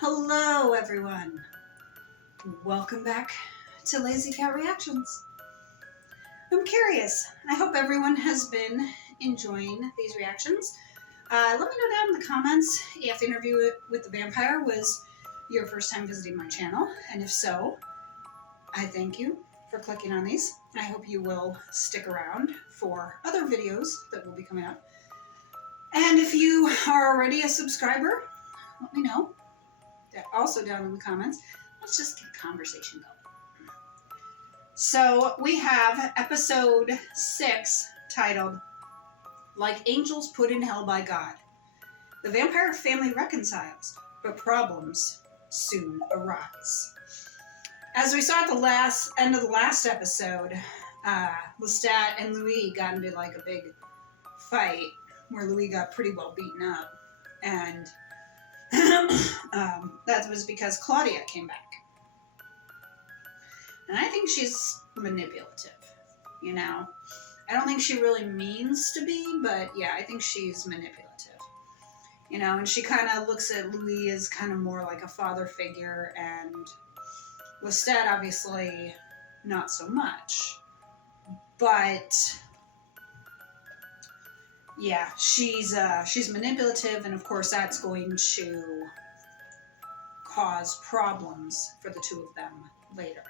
Hello, everyone. Welcome back to Lazy Cat Reactions. I'm curious. I hope everyone has been enjoying these reactions. Let me know down in the comments if the interview with the vampire was your first time visiting my channel, and if so, I thank you for clicking on these. I hope you will stick around for other videos that will be coming up. And if you are already a subscriber, let me know. Also down in the comments. Let's just get conversation going. So we have episode 6 titled Like Angels Put in Hell by God. The vampire family reconciles, but problems soon arise. As we saw at the end of the last episode, Lestat and Louis got into like a big fight where Louis got pretty well beaten up, and that was because Claudia came back. And I think she's manipulative, you know. I don't think she really means to be, but yeah, I think she's manipulative. You know, and she kind of looks at Louis as kind of more like a father figure, and Lestat obviously not so much. But yeah, she's manipulative, and of course that's going to cause problems for the two of them later.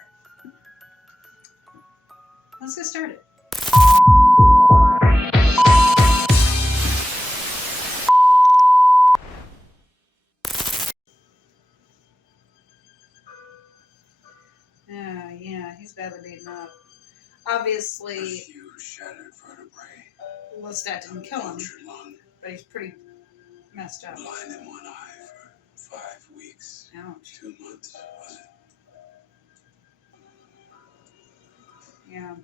Let's get started. Yeah, he's badly beaten up. Obviously, a few shattered vertebrae. Lestat didn't kill him, but he's pretty messed up. Blind in one eye for 5 weeks. Ouch. 2 months, was it? Yeah.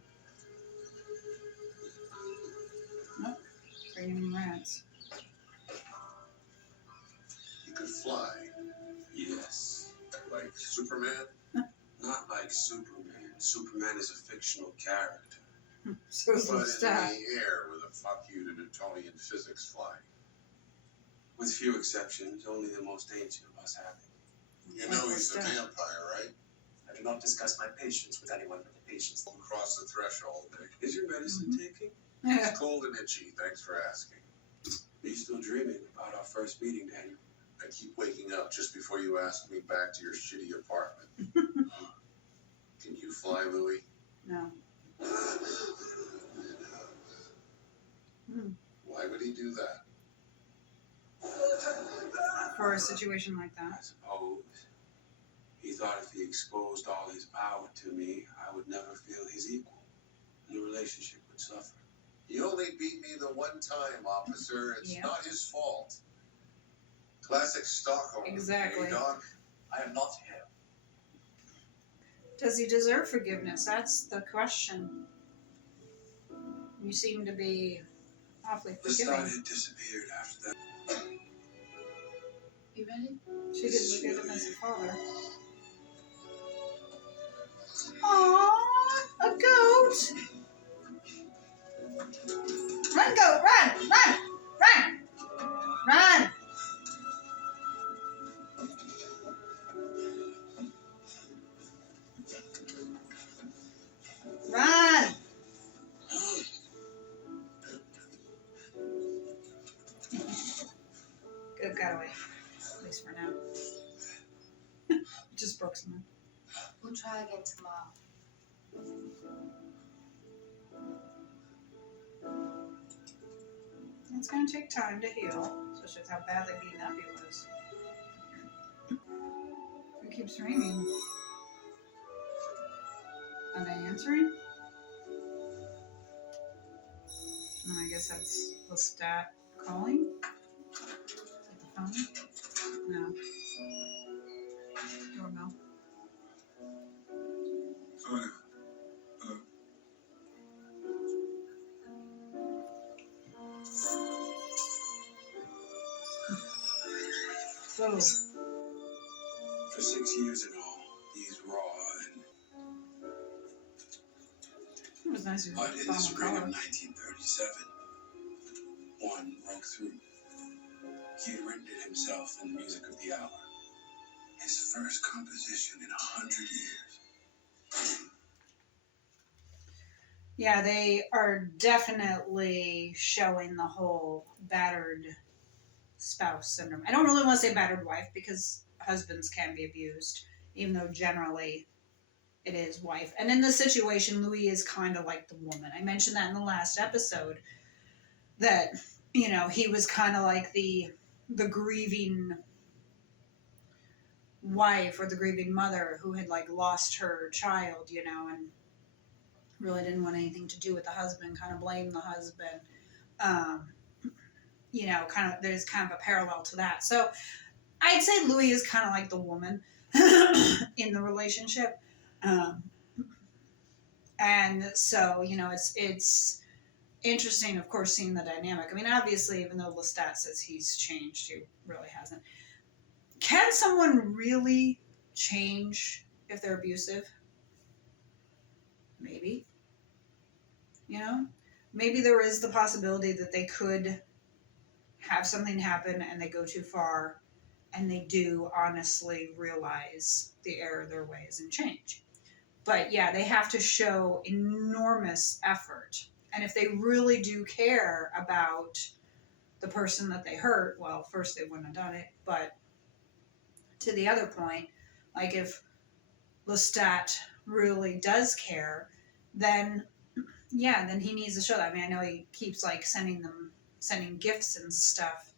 Nope. Bringing in rats. You could fly. Yes. Like Superman? Not like Superman. Superman is a fictional character. So is But in Lestat. the air with a fuck you to Newtonian physics flying. With few exceptions, only the most ancient of us have it. You know he's a vampire, right? I do not discuss my patients with anyone but the patients. Don't cross the threshold, Nick. Is your medicine taking? Yeah. It's cold and itchy, thanks for asking. Are you still dreaming about our first meeting, Daniel? I keep waking up just before you ask me back to your shitty apartment. Can you fly, Louis? No. Why would he do that? For a situation like I that. suppose he thought if he exposed all his power to me, I would never feel his equal, and the relationship would suffer. He only beat me the one time, officer. It's not his fault. Classic Stockholm. Exactly. Hey, Doc? I am not here. Does he deserve forgiveness? That's the question. You seem to be awfully The forgiving. sun had disappeared after that. You ready? She did look at him as a father. Aww, a goat! Run, goat, run, run, run, run! Run! Good, got away. At least for now. Just broke something. We'll try again tomorrow. It's gonna take time to heal, especially with how badly beaten up he was. It keeps ringing. Are they answering? I guess that's Lestat calling. Is that the phone? No. Doorbell. Whoa. For 6 years and all, he's raw and It was nice of you but to in the follow spring of color. 1937, one broke through. He had written it himself in the music of the hour. first composition in 100 years. Yeah, they are definitely showing the whole battered spouse syndrome. I don't really want to say battered wife because husbands can be abused, even though generally it is wife. And in this situation, Louis is kind of like the woman. I mentioned that in the last episode that, you know, he was kind of like the grieving wife or the grieving mother who had like lost her child, you know, and really didn't want anything to do with the husband, kind of blamed the husband. You know, kind of there's kind of a parallel to that. So I'd say Louis is kind of like the woman in the relationship. And so, you know, it's interesting, of course, seeing the dynamic. I mean, obviously, even though Lestat says he's changed, he really hasn't. Can someone really change if they're abusive? Maybe. You know? Maybe there is the possibility that they could have something happen and they go too far and they do honestly realize the error of their ways and change. But yeah, they have to show enormous effort. And if they really do care about the person that they hurt, well, first they wouldn't have done it. But to the other point, like if Lestat really does care, then yeah, then he needs to show that. I mean, I know he keeps like sending gifts and stuff.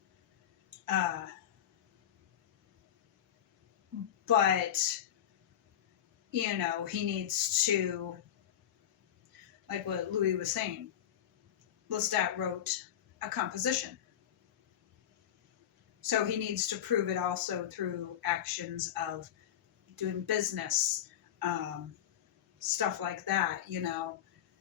But, you know, he needs to, like what Louis was saying, Lestat wrote a composition. So he needs to prove it also through actions of doing business, stuff like that, you know,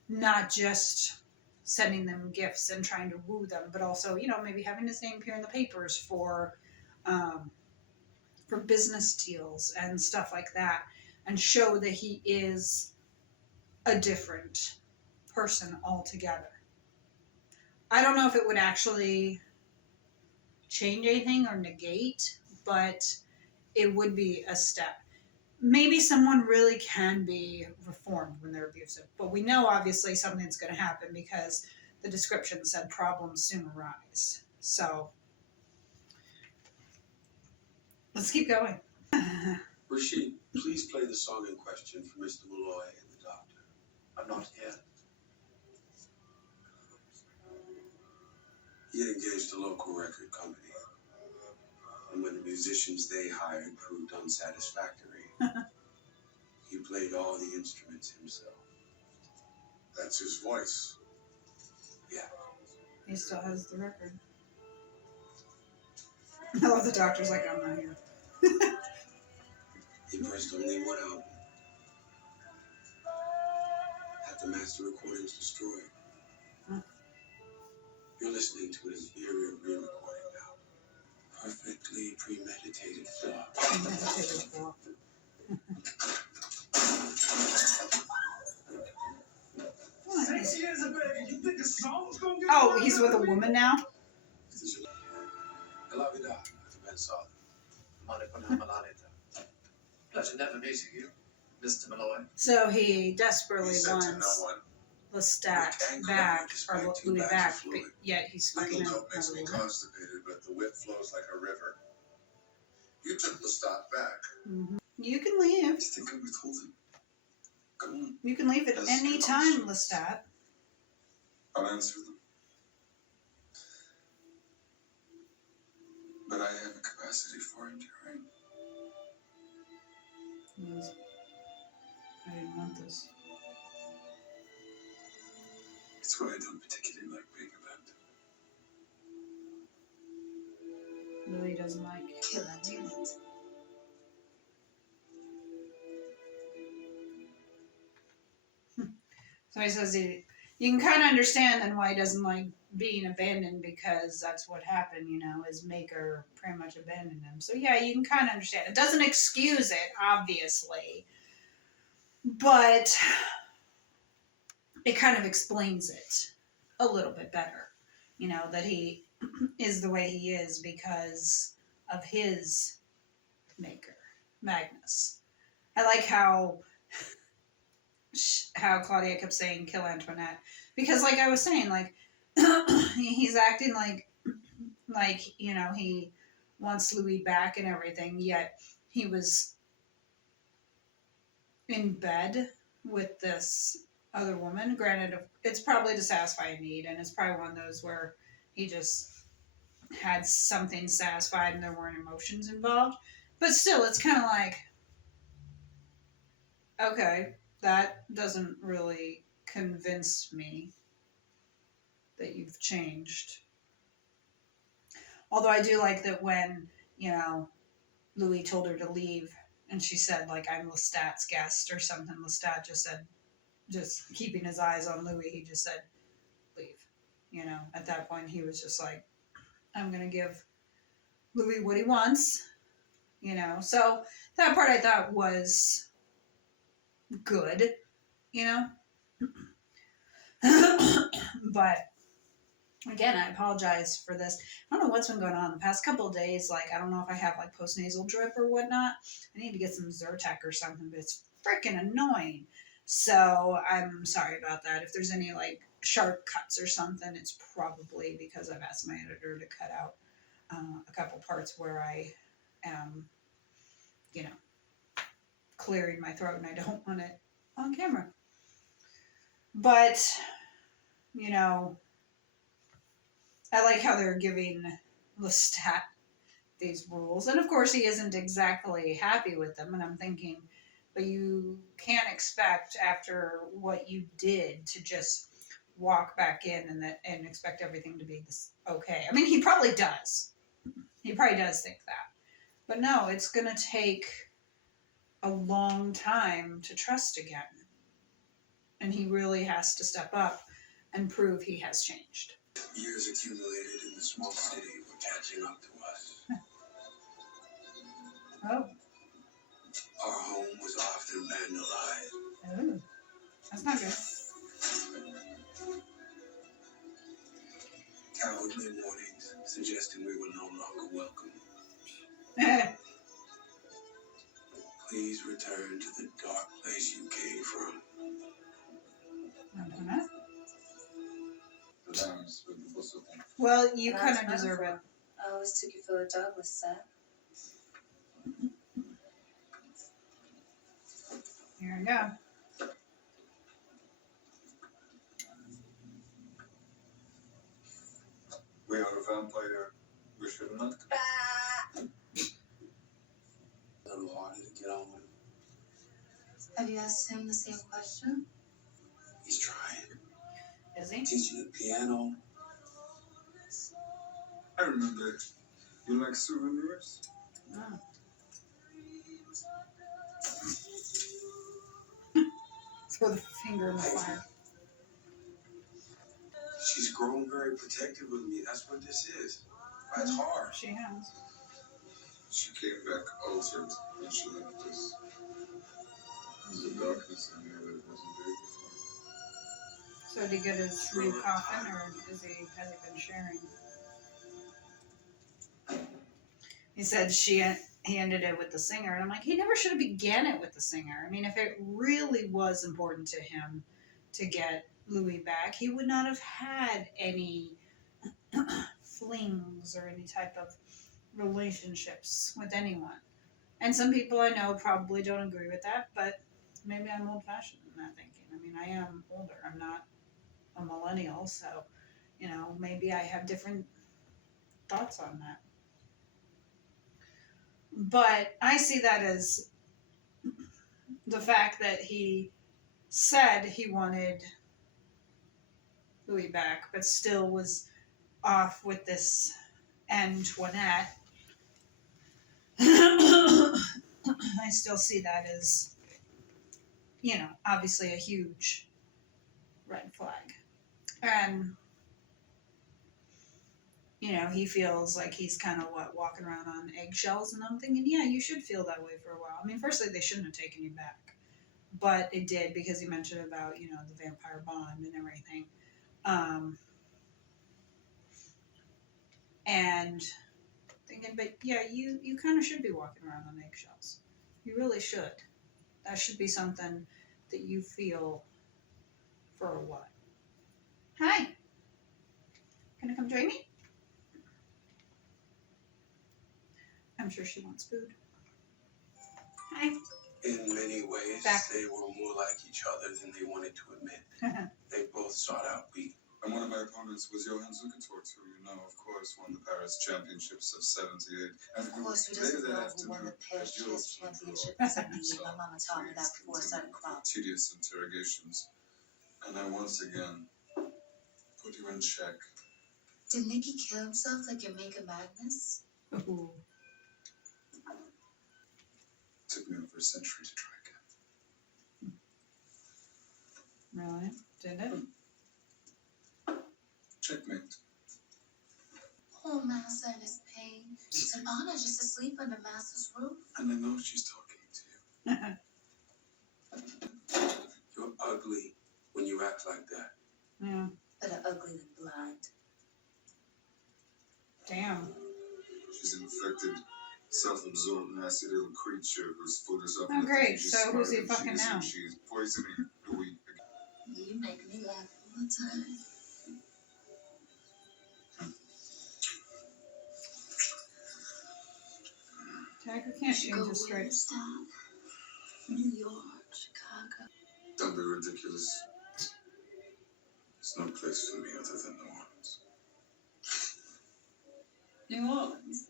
not just sending them gifts and trying to woo them, but also, you know, maybe having his name appear in the papers for business deals and stuff like that, and show that he is a different person altogether. I don't know if it would actually change anything or negate, but it would be a step. Maybe someone really can be reformed when they're abusive, but we know obviously something's going to happen because the description said problems soon arise. So let's keep going. Rashid, please play the song in question for Mr. Malloy and the doctor. I'm not here. He had engaged a local record company. And when the musicians they hired proved unsatisfactory, he played all the instruments himself. That's his voice. Yeah. He still has the record. I love the doctor's like, I'm not here. He pressed only one album. Had the master recordings destroyed. You're listening to an inferior re-recording now. Perfectly premeditated flop. Premeditated flop. Sexy as a baby. You think a song's gonna get Oh, he's with a woman now? Pleasure never meeting you, Mr. Malloy. So he desperately He said to no wants one, Lestat back, or Louis back, but yet he's fucking legal another dope makes me woman. constipated, but the wit flows like a river. You took Lestat back. Mm-hmm. You can leave. I think I withhold him. Come on. You can leave at That's any your time, options. Lestat. I'll answer them. But I have a capacity for enduring. I didn't want this. It's why I don't particularly like being abandoned. Louis doesn't like Kill her, do it. So he says you can kind of understand then why he doesn't like being abandoned, because that's what happened, you know, his maker pretty much abandoned him. So yeah, you can kind of understand. It doesn't excuse it, obviously, but it kind of explains it a little bit better, you know, that he is the way he is because of his maker. Magnus. I like how Claudia kept saying kill Antoinette, because like I was saying, like he's acting like he wants Louis back and everything, yet he was in bed with this other woman. Granted, it's probably to satisfy a need, and it's probably one of those where he just had something satisfied and there weren't emotions involved. But still, it's kind of like, okay, that doesn't really convince me that you've changed. Although I do like that when, Louis told her to leave and she said, like, I'm Lestat's guest or something. Lestat just said, just keeping his eyes on Louis, he just said, leave. At that point, he was just like, I'm going to give Louis what he wants, So that part I thought was good, But again, I apologize for this. I don't know what's been going on the past couple of days. Like, I don't know if I have like postnasal drip or whatnot. I need to get some Zyrtec or something, but it's freaking annoying. So I'm sorry about that. If there's any like sharp cuts or something, it's probably because I've asked my editor to cut out a couple parts where I am, clearing my throat and I don't want it on camera. But, I like how they're giving Lestat these rules. And of course, he isn't exactly happy with them. And I'm thinking, but you can't expect after what you did to just walk back in and expect everything to be okay. I mean, he probably does. He probably does think that. But no, it's going to take a long time to trust again. And he really has to step up and prove he has changed. Years accumulated in the small city were catching up to us. Oh. Our home was often vandalized. Oh. That's not good. Cowardly warnings suggesting we were no longer welcome. Please return to the dark place you came from. Well, you kind of deserve it. I always took you for the Douglas set. Here we go. We are a vampire. We should not. A little harder to get on with. Have you asked him the same question? He's trying. Is he? Teaching the piano. I remember. You like souvenirs? Oh. Throw the finger in the fire. She's grown very protective of me. That's what this is. That's hard. She has. She came back altered when she left us. There's a darkness in here that wasn't there before. So did he get his new coffin, or has he been sharing? He said he ended it with the singer, and I'm like, he never should have began it with the singer. I mean, if it really was important to him to get Louis back, he would not have had any flings or any type of relationships with anyone. And some people I know probably don't agree with that, but maybe I'm old-fashioned in that thinking. I mean, I am older. I'm not a millennial, so, maybe I have different thoughts on that. But I see that as the fact that he said he wanted Louis back, but still was off with this Antoinette. I still see that as, obviously a huge red flag. And, he feels like he's kind of walking around on eggshells, and I'm thinking, yeah, you should feel that way for a while. I mean, firstly, they shouldn't have taken you back, but it did, because he mentioned about, the vampire bond and everything. And thinking, but yeah, you kind of should be walking around on eggshells. You really should. That should be something that you feel for what? Hi. Gonna come join me? I'm sure she wants food. Hi. In many ways, Back. they were more like each other than they wanted to admit. They both sought out beat. And one of my opponents was Johan Zukertort, who you know, of course, won the Paris Championships of '78. And Of course, who later doesn't that know who won the afternoon, Paris as Jules Chess Championship withdrew in '78? My mama taught me that before I started crop. tedious interrogations. And I once again put you in check. Did Nicky kill himself like your Mega Magnus? Ooh. Took me over a century to try again. Really? Did it? Checkmate. Poor Massa in his pain. It's an honor just to sleep under Massa's roof. And I know she's talking to you. You're ugly when you act like that. Yeah. Better ugly than blind. Damn. She's an infected, self-absorbed, nasty little creature who's full of herself. Oh, great. So who's he fucking now? She's poisoning Louis. You make me laugh all the time. Tiger can't You change go his where you stripes. stop. New York, Chicago. Don't be ridiculous. There's no place for me other than New Orleans. New Orleans?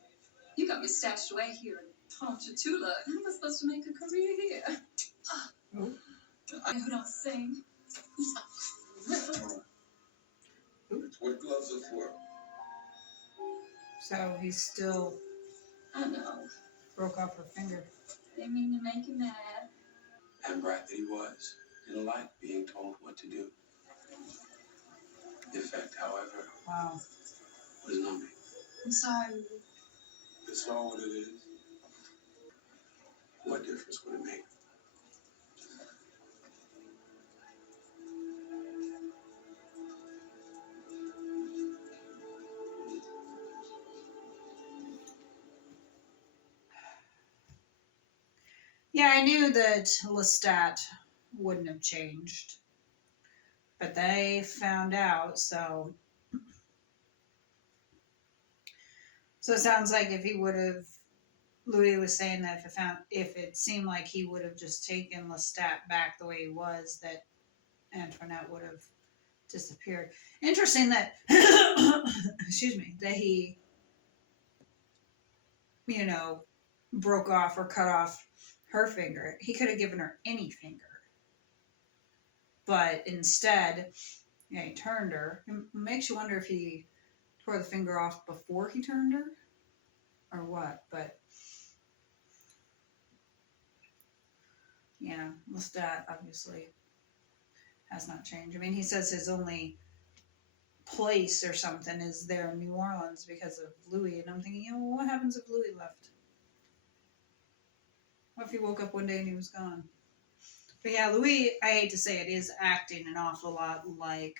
You got me stashed away here in Ponchatoula. How am I supposed to make a career here? Oh. I who don't sing. It's what gloves are for. So he still I know. broke off her finger. Didn't mean to make you mad. And brat that he was, didn't like being told what to do. The effect, however, Wow. was numbing. I'm sorry. It's all what it is. What difference would it make? Yeah, I knew that Lestat wouldn't have changed. But they found out, so it sounds like if he would have, Louis was saying that if it seemed like he would have just taken Lestat back the way he was, that Antoinette would have disappeared. Interesting that, excuse me, that he, broke off or cut off her finger. He could have given her any finger. But instead, he turned her. It makes you wonder if he tore the finger off before he turned her or what. But yeah, Lestat obviously has not changed. I mean, he says his only place or something is there in New Orleans because of Louis. And I'm thinking, what happens if Louis left? What if he woke up one day and he was gone? But yeah, Louis, I hate to say it, is acting an awful lot like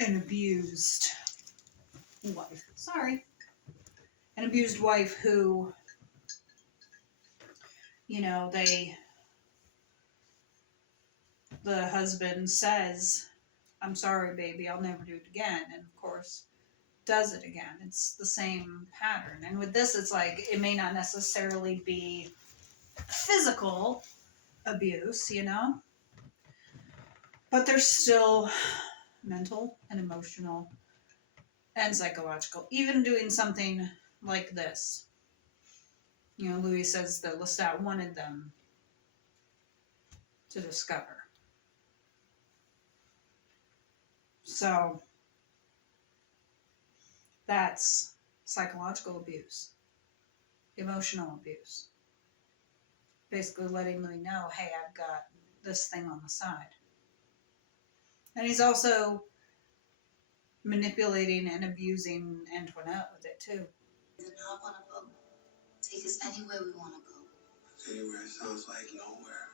an abused wife. Sorry. An abused wife who, the husband says, I'm sorry, baby, I'll never do it again. And of course, does it again. It's the same pattern. And with this, it's like, it may not necessarily be physical abuse, but there's still mental and emotional and psychological. Even doing something like this. Louis says that Lestat wanted them to discover. So that's psychological abuse, emotional abuse. Basically letting Louis know, hey, I've got this thing on the side. And he's also manipulating and abusing Antoinette with it too. Then hop on a boat. Take us anywhere we want to go. Anywhere sounds like nowhere.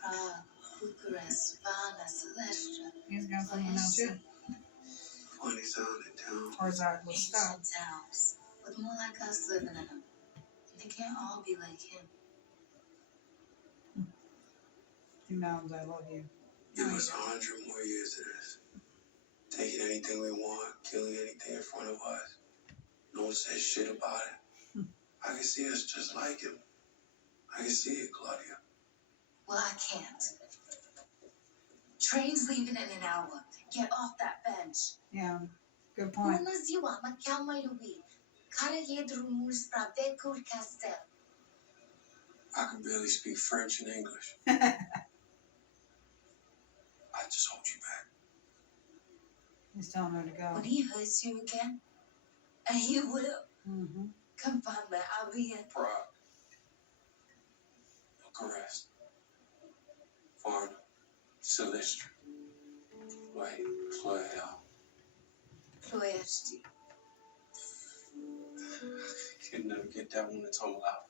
Prague, Bucharest, Varna, Celestia. He's got something now too. Funny sounding town. Or is that Ancient Lestat? towns, with more like us living in them. can't all be like him. Mounds, I love you. Give us 100 more years of this. Taking anything we want, killing anything in front of us. No one says shit about it. I can see us just like him. I can see it, Claudia. Well, I can't. Train's leaving in an hour. Get off that bench. Yeah, good point. Bună ziua, mă cheamă Louis. Care e drumul spre Vechiul Castel? I can barely speak French and English. I just hold you back. He's telling her to go. When he hurts you again, and he will, Mm-hmm. come find me. I'll be in. Prague. Bucharest. Varna. Silistri. Wait, Ploiești. Ploiești. You'd never get that one to tumble out.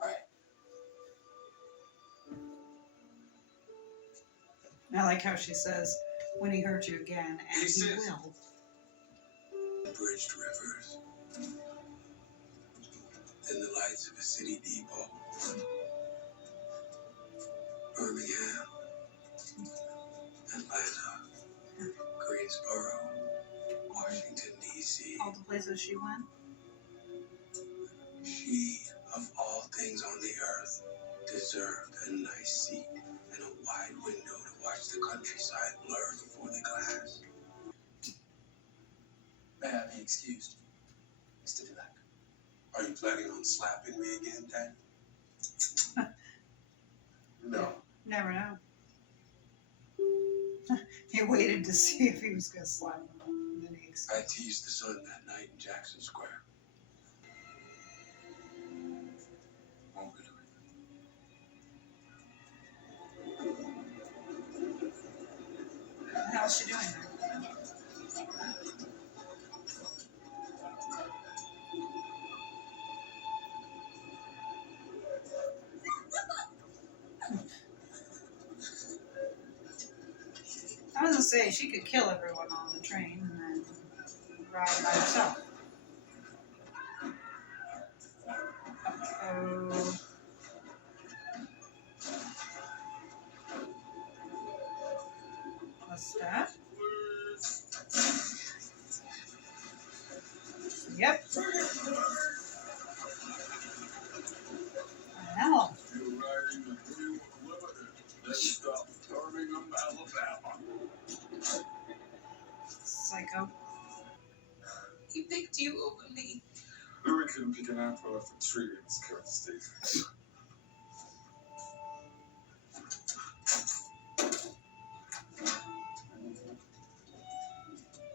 Right. I like how she says, when he hurt you again, and he says- will. Bridged rivers. And the lights of a city depot. Birmingham. Atlanta. Greensboro. Washington, D.C. All the places she went. She, of all things on the earth, deserved a nice seat and a wide window to watch the countryside blur before the glass. May I be excused, Mr. Dulac? Are you planning on slapping me again, Dad? No. Never know. He waited to see if he was going to slap him. And then he I teased the sun that night in Jackson Square. Won't be doing What the hell's she doing there? I was gonna say she could kill everyone on the train and then ride by herself. Oh. What's that? Yep. Hell. You're riding the Blue Limited. Then stop Birmingham, Alabama. Psycho. He picked you over me. Louis couldn't pick an apple off a tree in his current state.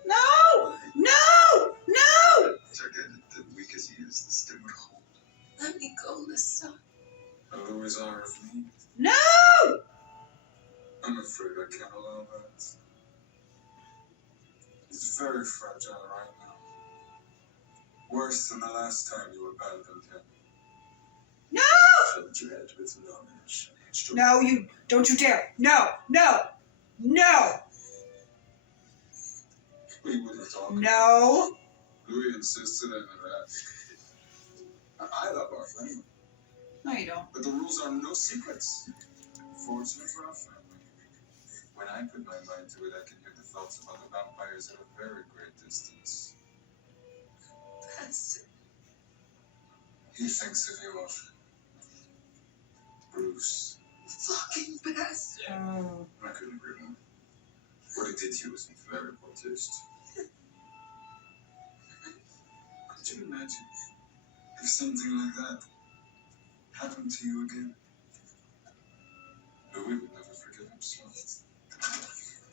No! No! No! Again, the weak as he is, the stem would hold. Let me go, Lisa. And Louis' honor of me, No! I'm afraid I can't allow that. He's very fragile right now. Worse than the last time you abandoned him. No! Filled your head with knowledge. No, you don't you dare. No! No! No! We wouldn't talk. No! Louis insisted on that. I love our family, No, you don't. but the rules are no secrets. Fortunate for our family. When I put my mind to it, I can hear the thoughts of other vampires at a very great distance. Bastard. He thinks of you often. Bruce. Fucking bastard. Oh. I couldn't agree more. What he did to you was in very poor taste. Could you imagine if something like that happened to you again? Louis would never forgive himself.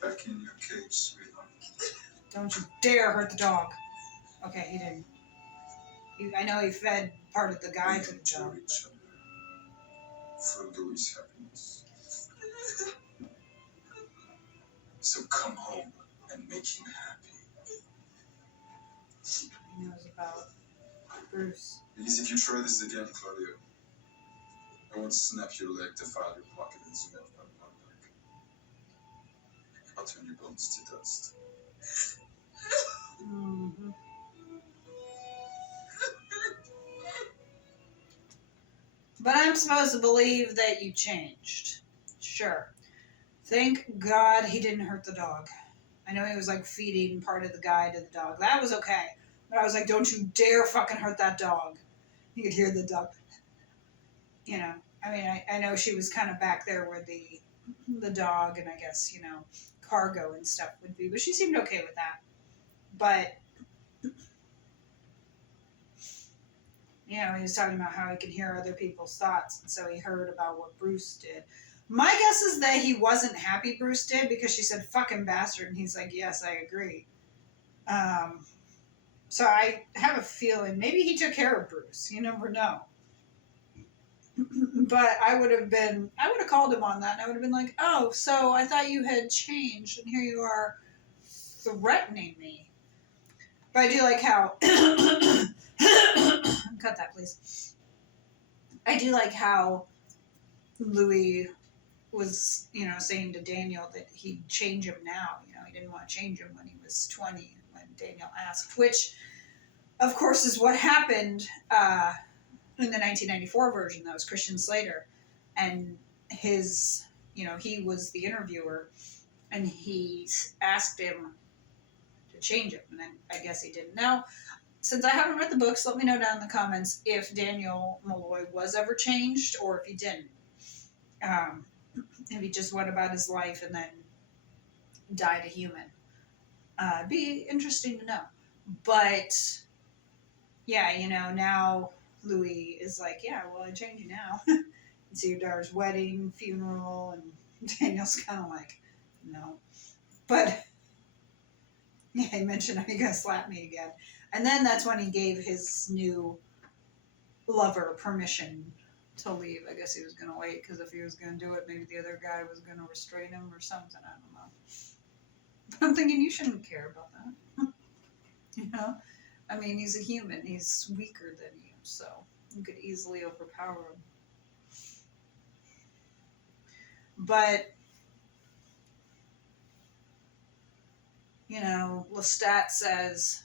Back in your cage, sweetheart. Don't you dare hurt the dog. Okay, he didn't. I know he fed part of the guy to the enjoy dog. each other for Louis' happiness. So come home and make him happy. He knows about Bruce. Because if you try this again, Claudia, I won't snap your leg to file your pocket and zoom off my blood back. I'll turn your bones to dust. Mm-hmm. I'm supposed to believe that you changed. Sure. Thank God he didn't hurt the dog. I know he was like feeding part of the guy to the dog. That was okay. But I was like, don't you dare fucking hurt that dog. You could hear the dog. You know, I mean, I know she was kind of back there where the dog and I guess, you know, cargo and stuff would be, but she seemed okay with that. But, you know, he was talking about how he can hear other people's thoughts, and so he heard about what Bruce did. My guess is that he wasn't happy Bruce did because she said fucking bastard, and he's like, yes, I agree. So I have a feeling maybe he took care of Bruce. You never know. But I would have called him on that, and I would have been like, oh, so I thought you had changed, and here you are threatening me. But I do like how cut that, please. I do like how Louis was, you know, saying to Daniel that he'd change him now. You know, he didn't want to change him when he was 20, when Daniel asked, which, of course, is what happened in the 1994 version. That was Christian Slater. And his, you know, he was the interviewer, and he asked him to change him, and then I guess he didn't. Now, since I haven't read the books, let me know down in the comments if Daniel Malloy was ever changed or if he didn't. If he just went about his life and then died a human. It'd be interesting to know. But, yeah, you know, now Louis is like, yeah, well, I changed you now. You see your daughter's wedding, funeral, and Daniel's kind of like, no. But, yeah, he mentioned how you gonna slap me again. And then that's when he gave his new lover permission to leave. I guess he was going to wait, because if he was going to do it, maybe the other guy was going to restrain him or something. I don't know. But I'm thinking you shouldn't care about that. You know? I mean, he's a human. He's weaker than you, so you could easily overpower him. But, you know, Lestat says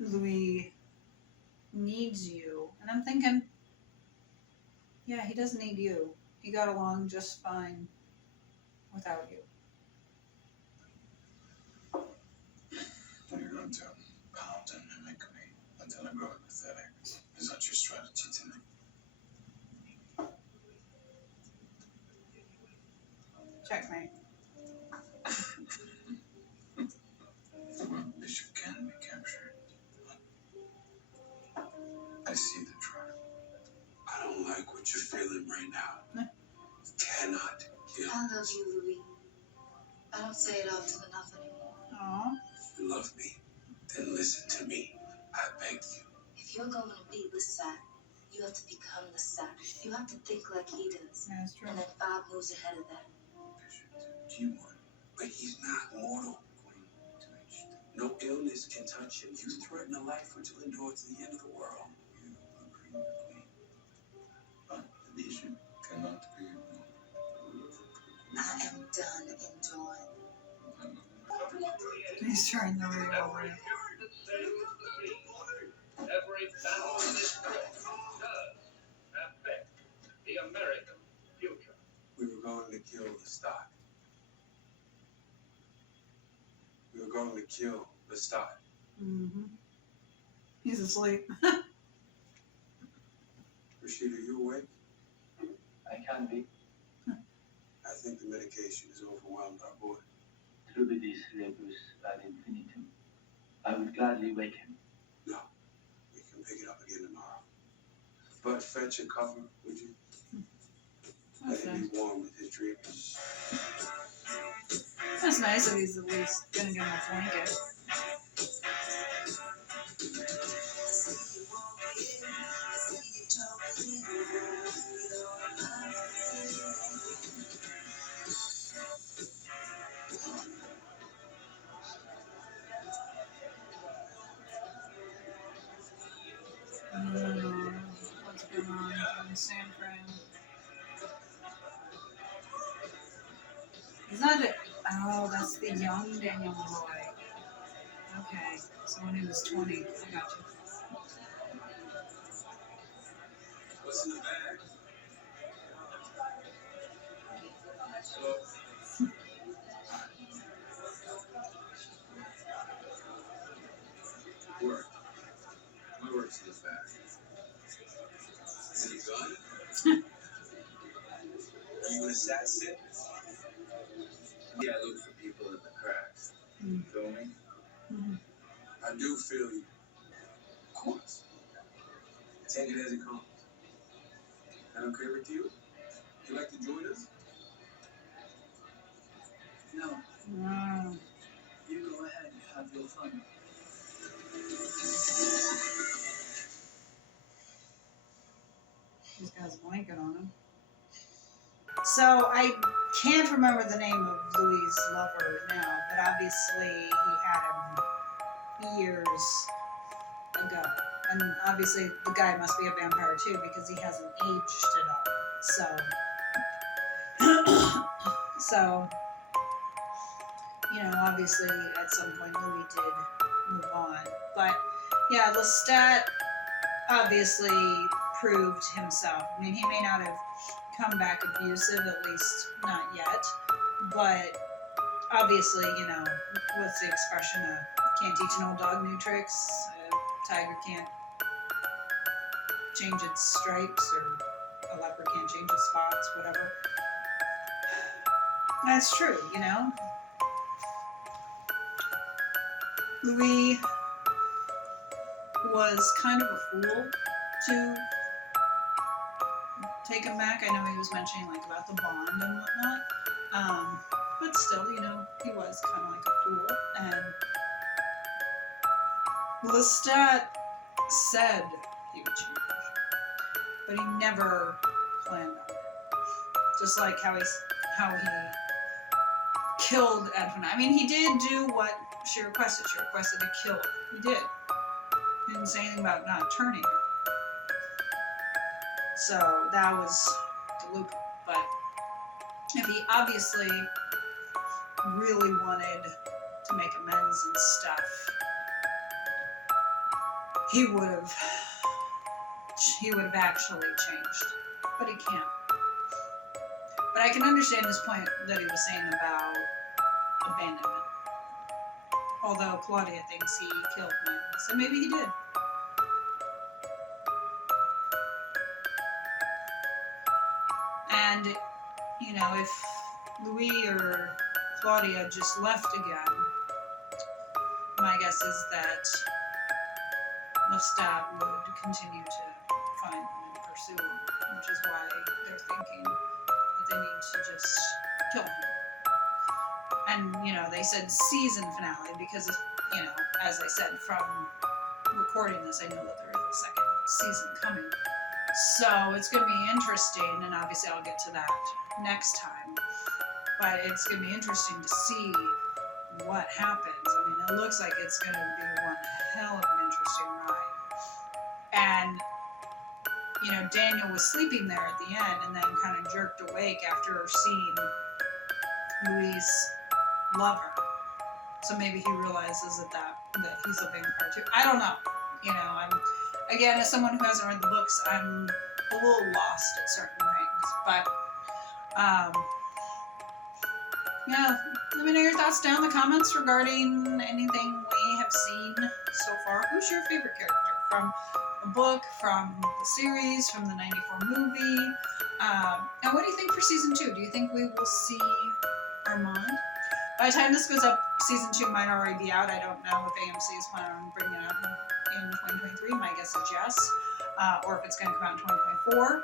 Louis needs you. And I'm thinking, yeah, he doesn't need you. He got along just fine without you. You're going to pound and mimic me until I grow pathetic. Is that your strategy tonight? Checkmate. Well, Bishop can be captured. I see the trap. I don't like what you're feeling right now. You cannot kill. I love you, Louis. I don't say it often enough anymore. Aw. If you love me, then listen to me. I beg you. If you're going to be Lestat, you have to become Lestat. You have to think like he does. Yeah, that's true. And then 5 moves ahead of that. Bishop, do you want But he's not mortal. Queen to reach No illness can touch him. You threaten a life which will endure to the end of the world. you, Queen, the Queen? But the Bishop cannot be ignored. I am done enjoying. He's trying to read over you. Every battle in this trip does affect the American future. We were going to kill Lestat. We were going to kill Lestat. Mm-hmm. He's asleep. Rashida, you awake? I can be. I think the medication has overwhelmed our boy. Trubidis rebus ad infinitum. I would gladly wake him. No, we can pick it up again tomorrow. But fetch a cover, would you? Let Okay. him be warm with his dreams. That's nice that he's at least gonna get him a blanket. What's going on in San Fran? Is that it? Oh, that's the young Daniel Malloy. Okay, so when he was 20, I got you. What's in the bag? Work. My work's in the bag. Is it a gun? Are you an assassin? Yeah, I look for people in the cracks. Feel me? I do feel you. Of course. Take it as it comes. That okay with you? You like to join us? No, Mm. you go ahead and have your fun. He's got his blanket on him. So I can't remember the name of Louis' lover now, but obviously he had him years ago. And obviously the guy must be a vampire too because he hasn't aged at all. So, you know, obviously at some point Louis did move on. But yeah, Lestat obviously proved himself. I mean, he may not have come back abusive, at least not yet, but obviously, you know, what's the expression of can't teach an old dog new tricks, a tiger can't change its stripes, or a leopard can't change its spots, whatever. That's true, you know. Louis was kind of a fool to take him back. I know he was mentioning like about the bond and whatnot, but still, you know, he was kind of like a fool. And Lestat said he would change, but he never planned on it. Just like how he killed Edwin. I mean, he did do what she requested. She requested to kill her. He did. He didn't say anything about not turning her. So that was the loophole. But if he obviously really wanted to make amends and stuff, he would have actually changed. But he can't. But I can understand his point that he was saying about abandonment. Although Claudia thinks he killed Magnus, so maybe he did. And, you know, if Louis or Claudia just left again, my guess is that Lestat would continue to find them and pursue them, which is why they're thinking that they need to just kill him. And, you know, they said season finale because, you know, as I said, from recording this, I know that there is a second season coming. So it's going to be interesting, and obviously I'll get to that next time. But it's going to be interesting to see what happens. I mean, it looks like it's going to be one hell of an interesting ride. And, you know, Daniel was sleeping there at the end and then kind of jerked awake after seeing Louis' lover. So maybe he realizes that he's a vampire too. I don't know. You know, again, as someone who hasn't read the books, I'm a little lost at certain things. But, yeah, let me know your thoughts down in the comments regarding anything we have seen so far. Who's your favorite character from the book, from the series, from the 94 movie? And what do you think for season 2? Do you think we will see Armand? By the time this goes up, season 2 might already be out. I don't know if AMC is planning on bringing it out in 2023. My guess is yes. Or if it's going to come out in 2024.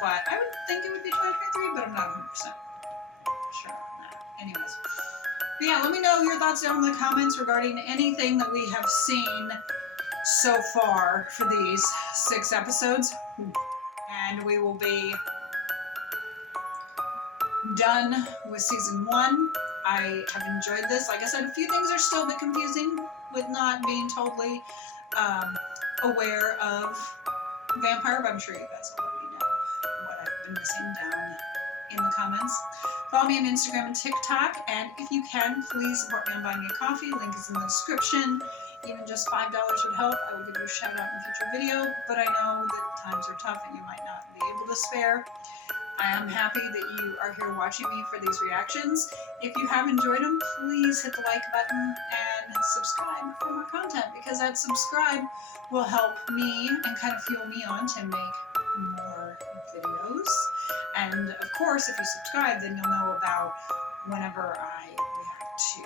But I would think it would be 2023, but I'm not 100% sure on that. Anyways. But yeah, let me know your thoughts down in the comments regarding anything that we have seen so far for these 6 episodes. And we will be done with season 1. I have enjoyed this. Like I said, a few things are still a bit confusing with not being totally aware of vampire, but I'm sure you guys will let me know what I've been missing down in the comments. Follow me on Instagram and TikTok, and if you can, please support me on Buy Me a Coffee. Link is in the description. even just $5 would help. I will give you a shout out in a future video, but I know that times are tough and you might not be able to spare. I am happy that you are here watching me for these reactions. If you have enjoyed them, please hit the like button and subscribe for more content, because that subscribe will help me and kind of fuel me on to make more videos. And of course, if you subscribe, then you'll know about whenever I react to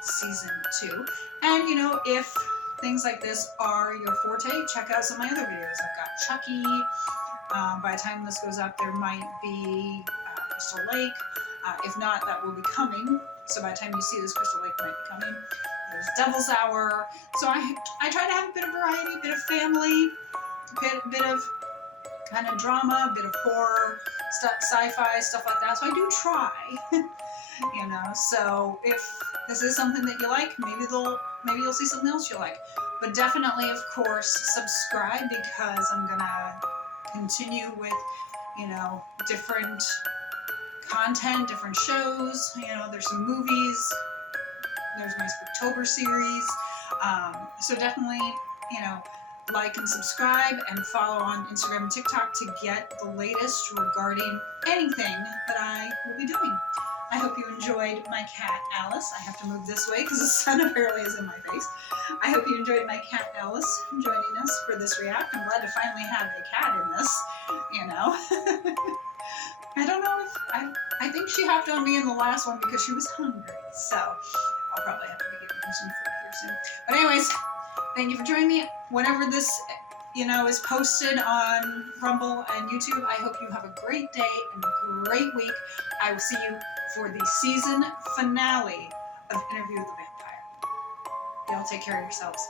season 2. And you know, if things like this are your forte, check out some of my other videos. I've got Chucky. By the time this goes up, there might be Crystal Lake. If not, that will be coming. So by the time you see this, Crystal Lake might be coming. There's Devil's Hour. So I try to have a bit of variety, a bit of family, a bit of kind of drama, a bit of horror, sci-fi, stuff like that. So I do try, you know. So if this is something that you like, maybe you'll see something else you like. But definitely, of course, subscribe, because I'm gonna continue with, you know, different content, different shows. You know, there's some movies, there's my Spooktober series. So definitely, you know, like and subscribe and follow on Instagram and TikTok to get the latest regarding anything that I will be doing. I hope you enjoyed my cat Alice. I have to move this way because the sun apparently is in my face. I hope you enjoyed my cat Alice joining us for this react. I'm glad to finally have a cat in this, you know. I don't know if, I think she hopped on me in the last one because she was hungry. So I'll probably have to be giving her some food here soon. But anyways, thank you for joining me. Whenever this, you know, is posted on Rumble and YouTube, I hope you have a great day and a great week. I will see you for the season finale of Interview with the Vampire. Y'all take care of yourselves.